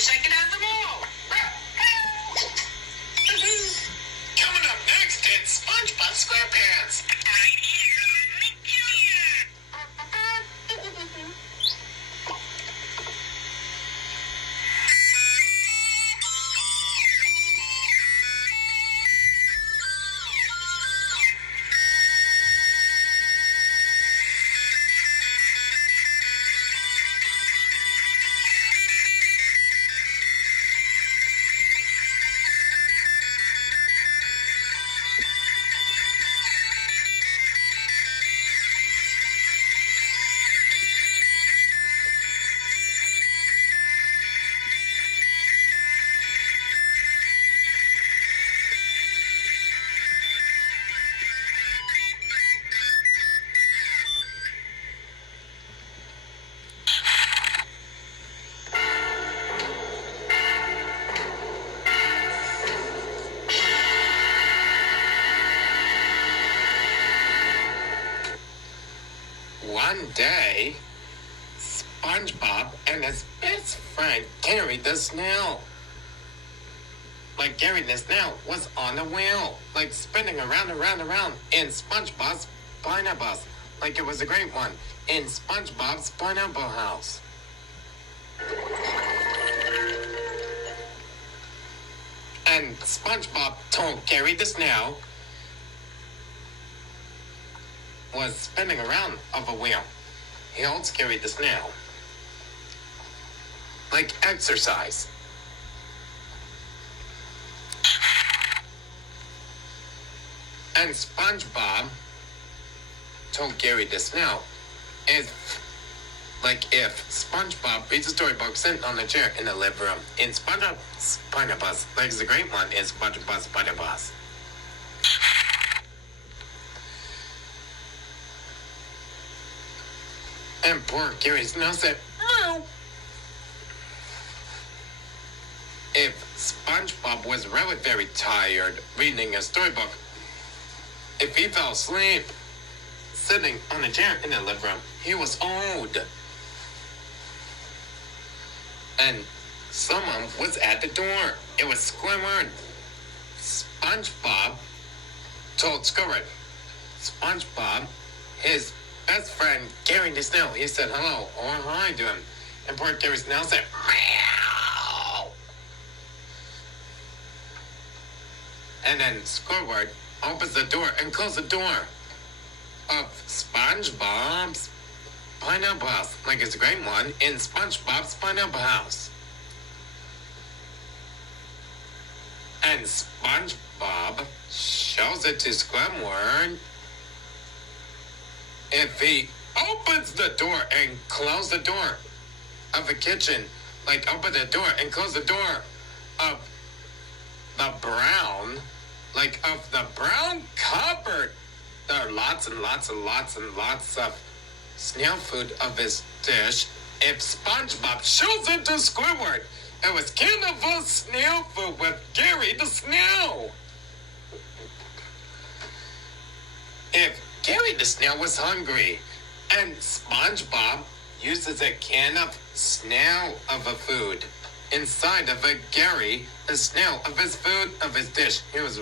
wish I could have them all. Coming up next, it's SpongeBob SquarePants. Right here on Nick Jr. One day, SpongeBob and his best friend Gary the Snail. Like Gary the Snail was on a wheel, like spinning around in SpongeBob's Pineapple Bus, like it was a great one, in SpongeBob's Pineapple House. And SpongeBob told Gary the Snail was spinning around of a wheel. He holds Gary the Snail. Like exercise. And SpongeBob told Gary the Snail if SpongeBob reads a storybook sitting on a chair in the living room in SpongeBob's Pineapple Bus, like it's a great one in SpongeBob's Pineapple Bus. And poor Gary Snail said, "Meow." If SpongeBob was really very tired reading a storybook, if he fell asleep sitting on a chair in the living room, he was old. And someone was at the door. It was Squidward. SpongeBob told Squidward, SpongeBob, his best friend Gary the Snail, he said hello or hi to him. And poor Gary Snail said, meow. And then Squidward opens the door and closes the door of SpongeBob's Pineapple House, like it's a great one, in SpongeBob's Pineapple House. And SpongeBob shows it to Squidward. If he opens the door and closes the door of the kitchen, like open the door and close the door of the brown, like of the brown cupboard, there are lots and lots and lots and lots of snail food of his dish. If SpongeBob shows it to Squidward, it was Cannibal Snail Food with Gary the Snail. If Gary the Snail was hungry, and SpongeBob uses a can of snail of a food inside of a Gary the Snail of his food, of his dish. He was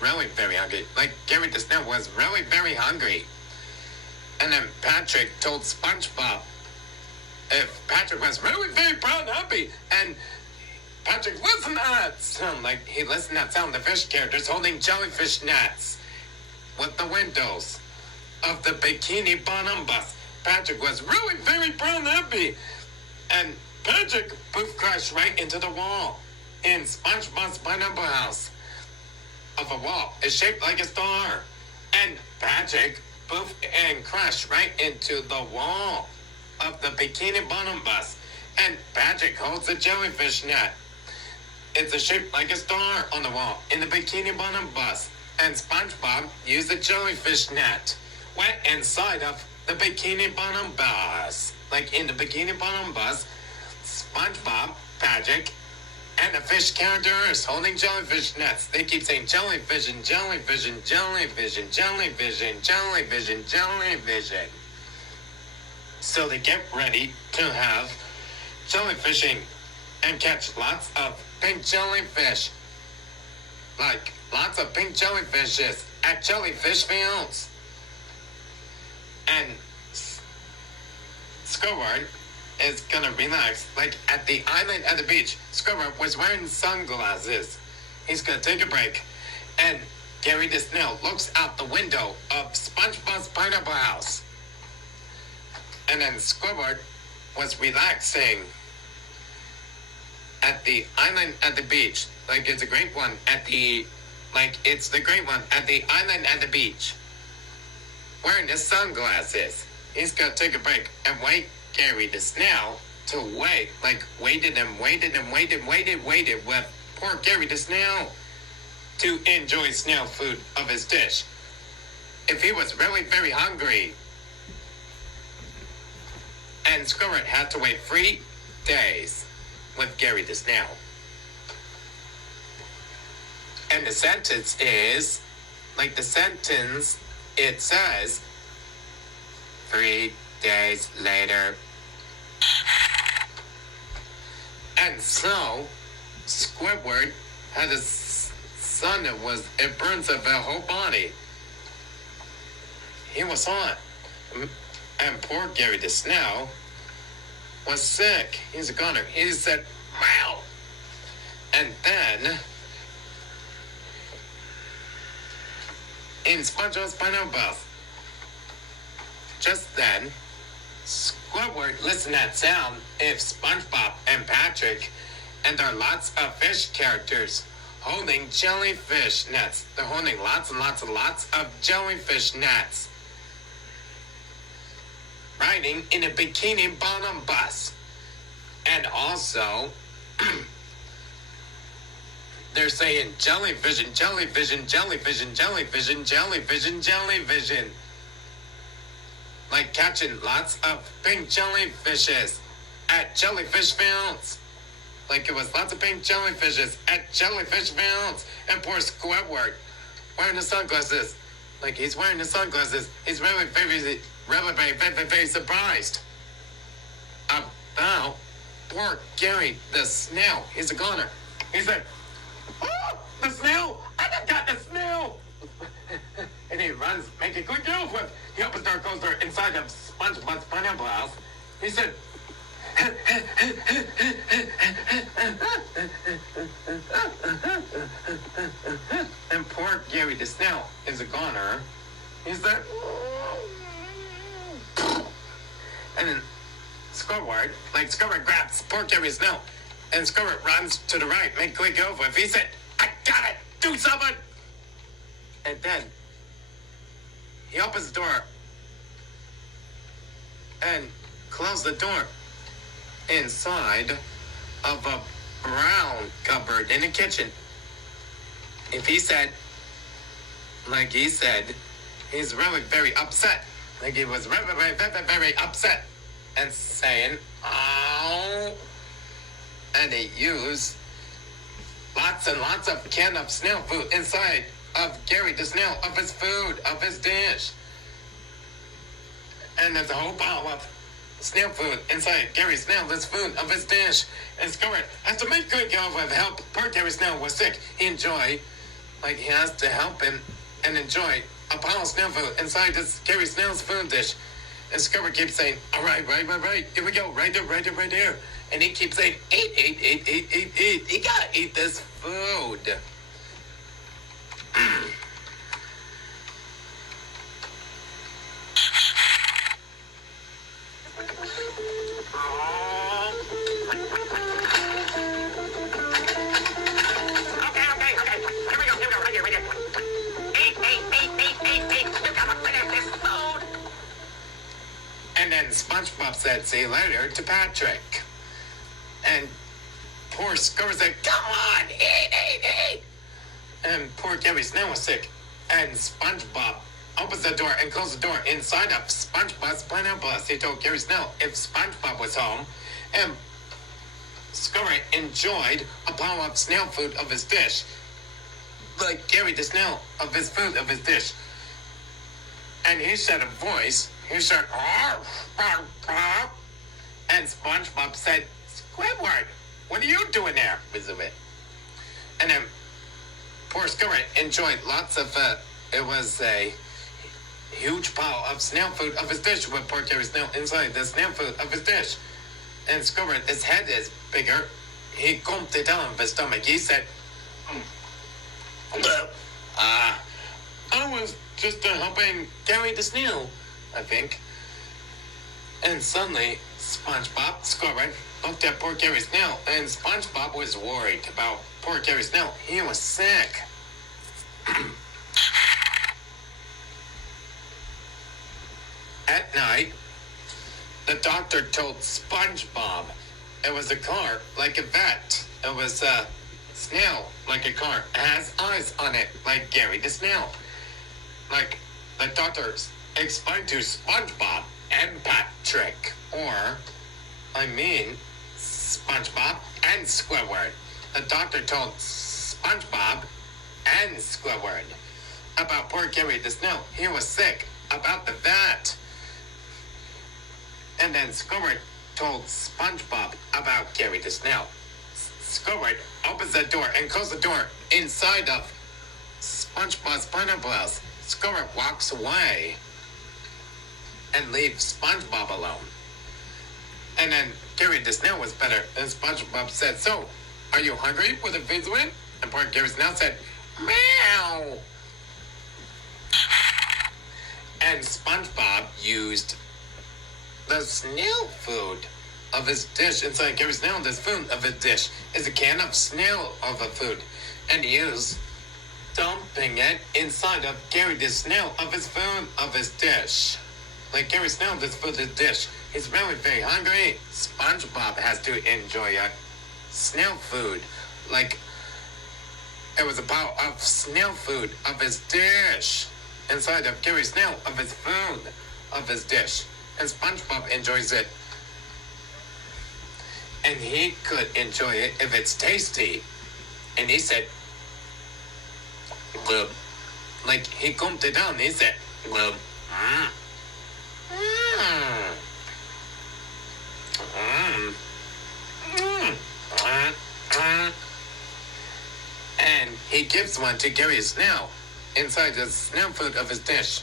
really very hungry. Like Gary the Snail was really very hungry. And then Patrick told SpongeBob if Patrick was really very proud and happy, and Patrick listened to that sound, like he listened to that sound, the fish characters holding jellyfish nets with the windows of the Bikini Bottom bus. Patrick was really very proud and happy. And Patrick poof crashed right into the wall in SpongeBob's Pineapple House. Of a wall is shaped like a star. And Patrick poof and crashed right into the wall of the Bikini Bottom bus. And Patrick holds a jellyfish net. It's a shape like a star on the wall in the Bikini Bottom bus. And SpongeBob used a jellyfish net went inside of the Bikini Bottom bus. Like in the Bikini Bottom bus, SpongeBob, Patrick, and the fish characters holding jellyfish nets. They keep saying jellyfish and jellyfish and jellyfish and jellyfish and jellyfish and jellyfish. So they get ready to have jellyfishing and catch lots of pink jellyfish. Like lots of pink jellyfishes at jellyfish fields. And Squidward is gonna relax, like at the island at the beach. Squidward was wearing sunglasses. He's gonna take a break. And Gary the Snail looks out the window of SpongeBob's Pineapple House. And then Squidward was relaxing at the island at the beach. Like it's a great one at the, like it's the great one at the island at the beach. Wearing his sunglasses. He's gonna take a break and wait Gary the Snail to wait. Like waited with poor Gary the Snail to enjoy snail food of his dish. If he was really very hungry. And Squidward had to wait 3 days with Gary the Snail. And the sentence is, like the sentence, it says, 3 days later. And so, Squidward had a sun that it burns up the whole body. He was hot. And poor Gary the Snail was sick. He's a goner. He said, "Meow." And then, in SpongeBob's Pineapple House, just then, Squidward listened to that sound of SpongeBob and Patrick, and there are lots of fish characters holding jellyfish nets. They're holding lots of jellyfish nets. Riding in a Bikini Bottom bus. And also, they're saying jellyvision, jellyvision, jellyvision, jellyvision, jellyvision, jellyvision. Like catching lots of pink jellyfishes at jellyfish fields. Like it was lots of pink jellyfishes at jellyfish fields. And poor Squidward wearing the sunglasses. Like he's wearing the sunglasses. He's really very surprised about poor Gary the Snail. He's a goner. He said, "Oh, the snail! I just got the snail!" And he runs, making quick go with. He opens the door, closes the door inside of SpongeBob's Pineapple House. He said, and poor Gary the Snail is a goner. He's there. And then Squidward grabs poor Gary the Snail. And Squidward runs to the right, make quick go with. He said, "I got it! Do something!" And then he opens the door and closes the door inside of a brown cupboard in the kitchen. If he said, he's really very upset. Like he was very upset and saying, "Oh," and he used lots and lots of can of snail food inside of Gary the Snail, of his food, of his dish. And there's a whole pile of snail food inside Gary Snail, this food of his dish. And Squidward has to make good go with help. Poor Gary Snail was sick. He has to help him and enjoy a pile of snail food inside this Gary Snail's food dish. And Squidward keeps saying, "All right, here we go, right there. And he keeps saying, eat. You gotta eat this food." Okay. Here we go, right here. Eat. You gotta finish this food. And then SpongeBob said, "See you later," to Patrick. And poor Squidward said, "Come on, eat. And poor Gary Snail was sick. And SpongeBob opens the door and closes the door inside of SpongeBob's Pineapple House. He told Gary Snail if SpongeBob was home. And Squidward enjoyed a pile of snail food of his dish. Like Gary the Snail of his food of his dish. And he said a voice. He said, "Arf, arf, arf." And SpongeBob said, "Squidward, what are you doing there? Elizabeth. And then poor Squidward enjoyed lots of, it was a huge pile of snail food of his dish with poor Gary Snail inside the snail food of his dish. And Squidward, his head is bigger. He gulped it down with his stomach. He said, I was just helping Gary the Snail, I think. And suddenly, SpongeBob, Squidward, looked at poor Gary Snail, and SpongeBob was worried about poor Gary Snail. He was sick. At night, the doctor told SpongeBob it was a car like a vet. It was a snail like a car. It has eyes on it like Gary the Snail. Like the doctor explained to SpongeBob and Patrick, SpongeBob and Squidward. The doctor told SpongeBob and Squidward about poor Gary the Snail. He was sick, about the vet. And then Squidward told SpongeBob about Gary the Snail. Squidward opens the door and closes the door inside of SpongeBob's pineapple house. Squidward walks away and leaves SpongeBob alone. And then Gary the Snail was better. And SpongeBob said, so, are you hungry for the food win? And poor Gary Snail said, meow. And SpongeBob used the snail food of his dish inside Gary Snail. This food of his dish is a can of snail of a food. And he used dumping it inside of Gary the Snail of his food of his dish. Like Gary Snail, this food his dish. He's really very hungry. SpongeBob has to enjoy a snail food. Like it was a bowl of snail food of his dish inside of Gary Snail of his food of his dish. And SpongeBob enjoys it. And he could enjoy it if it's tasty. And he said, glub. Like he gulped it down. He said, glub. And he gives one to Gary Snail inside the snail food of his dish.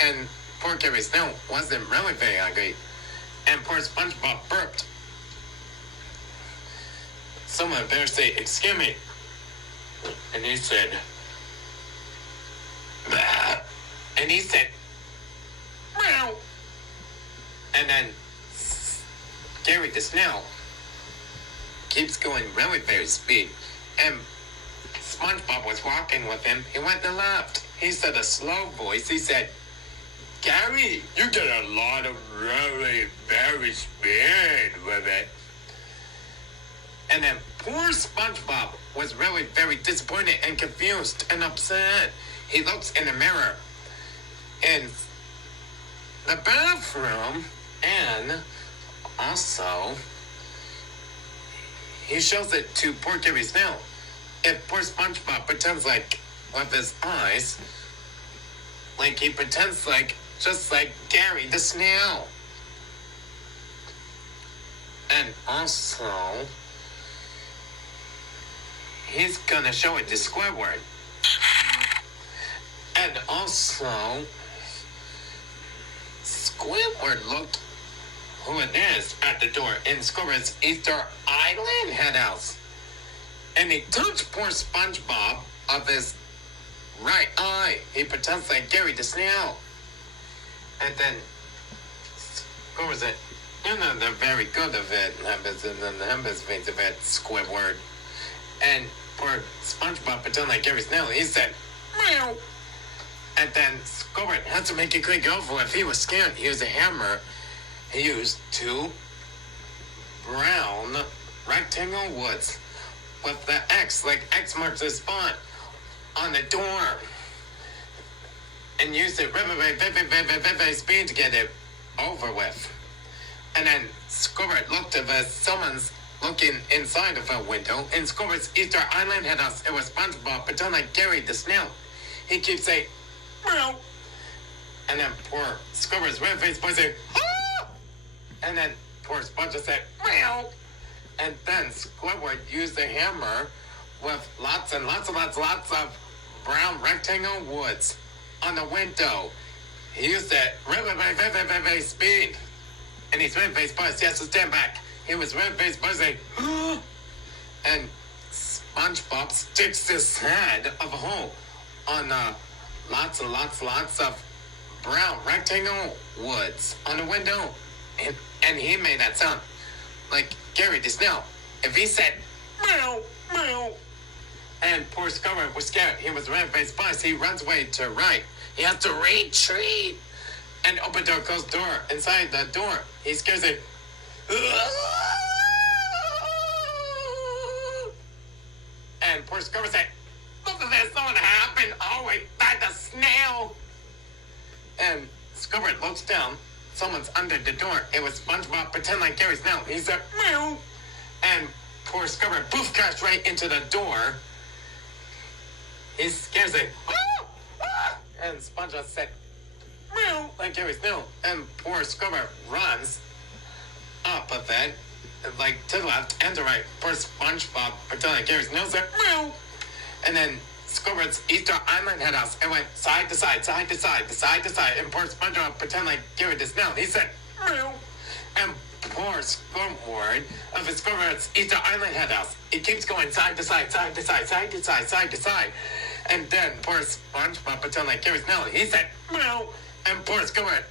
And poor Gary Snail wasn't really very hungry. And poor SpongeBob burped. Someone better say, excuse me. And he said, bah. And he said, meow. And then Gary the Snail keeps going really very speed. And SpongeBob was walking with him. He went to the left. He said a slow voice. He said, Gary, you get a lot of really very speed with it. And then poor SpongeBob was really very disappointed and confused and upset. He looks in the mirror in the bathroom, and also he shows it to poor Gary Snail. If poor SpongeBob pretends like with his eyes, like he pretends like just like Gary the Snail. And also he's gonna show it to Squidward. And also Squidward looked who it is at the door in Squidward's Easter Island head house. And he touched poor SpongeBob of his right eye. He pretends like Gary the Snail. And then Squidward said, you know, they're very good of it. And the Hembus thinks of it, Squidward. And poor SpongeBob pretended like Gary Snail. He said, meow. And then Squidward had to make it quick over. If he was scared, he used a hammer. He used 2 brown rectangle woods with the X, like X marks the spot on the door. And used it very speed to get it over with. And then Squidward looked at someone's looking inside of a window. In Squidward's Easter Island head house, it was SpongeBob, pretend like Gary the Snail. He keeps saying, meow. And then poor Squidward's red face boy said, ah! And then poor SpongeBob said, meow. And then Squidward used a hammer with lots and lots of brown rectangle woods on the window. He used it very speed. And he's very buzzed. He has to stand back. He was very buzzing. And SpongeBob sticks his head of a hole on lots of brown rectangle woods on the window. And he made that sound like Gary the Snail. If he said, meow, meow, and poor Squidward was scared. He was red faced buzzed. He runs away to right. He has to retreat. And open door, closed door. Inside the door, he scares it. And poor Squidward said, look at this, something happened. Oh, wait, that's a snail. And Squidward looks down. Someone's under the door. It was SpongeBob, pretend like Gary's now. He said, meow. And poor Squidward, poof, crashed right into the door. He scares it. And SpongeBob said, meow, like Gary's now. And poor Squidward runs up a bit, like to the left and to right. Poor SpongeBob, pretend like Gary's nails said, meow. And then Squidward's Easter Island head house. It went side to side, side to side, side to side. And poor SpongeBob, pretend like Gary does now. He said, meow. And poor Squidward of his Squidward's Easter Island head house. It keeps going side to side, side to side, side to side, side to side. And then poor SpongeBob, pretend like Gary's now. He said, meow. And poor Squidward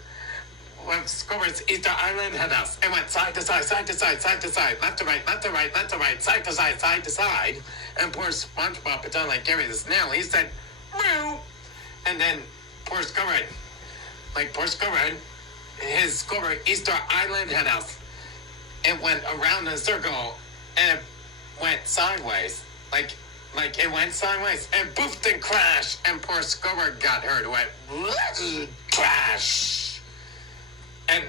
of Squidward's Easter Island head house. It went side to side, side to side, side to side, left to right, left to right, left to right, side to side, side to side. And poor SpongeBob, pretend like Gary the Snail, he said, meow. And then poor Squidward, like poor Squidward, his Squidward Easter Island head house. It went around in a circle and it went sideways. Like it went sideways and boofed and crashed. And poor Squidward got hurt. It went crash. And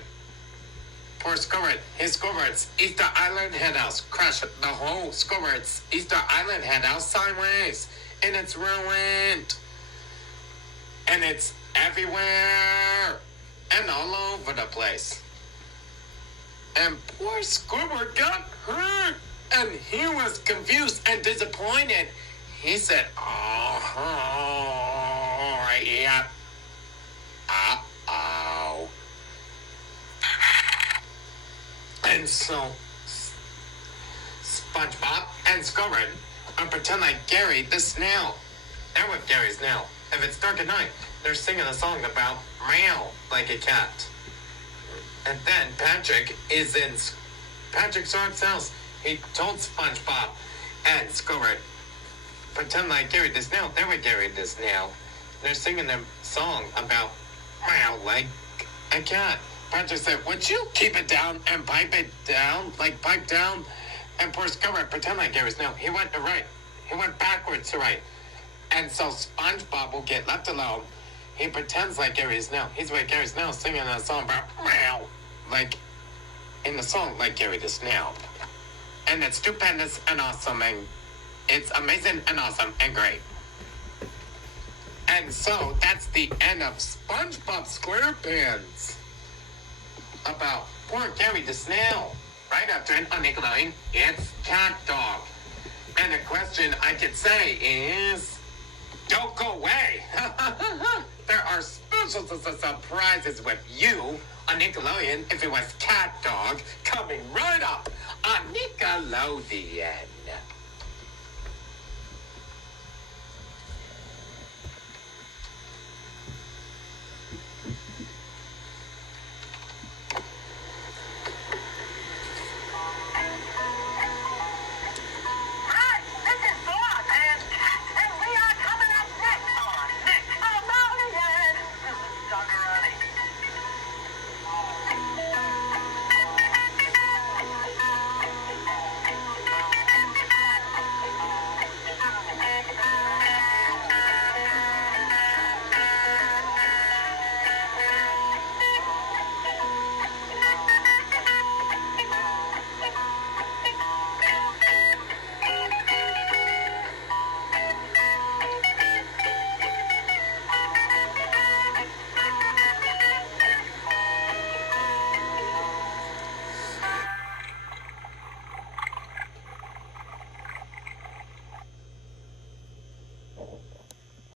poor Squidward, his Squidward's Easter Island head house crashed the whole Squidward's Easter Island head house sideways. And it's ruined. And it's everywhere. And all over the place. And poor Squidward got hurt. And he was confused and disappointed. He said, oh, yeah. Uh-oh. And so SpongeBob and Squidward pretend like Gary the Snail. They're with Gary Snail. If it's dark at night, they're singing a song about meow like a cat. And then Patrick is in Patrick Sharp's house. He told SpongeBob and Squidward, pretend like Gary the Snail. They're with Gary the Snail. They're singing a song about meow like a cat. Patrick said, would you keep it down and pipe it down? Like pipe down? And poor Squidward, pretend like Gary the Snail. He went to right. He went backwards to right. And so SpongeBob will get left alone. He pretends like Gary the Snail. He's with Gary the Snail singing a song about meow. Like in the song like Gary the Snail. And it's stupendous and awesome and it's amazing and awesome and great. And so that's the end of SpongeBob SquarePants about poor Gary the Snail. Right after it on Nickelodeon, it's Cat Dog. And the question I could say is, don't go away. There are special surprises with you on Nickelodeon if it was Cat Dog coming right up on Nickelodeon.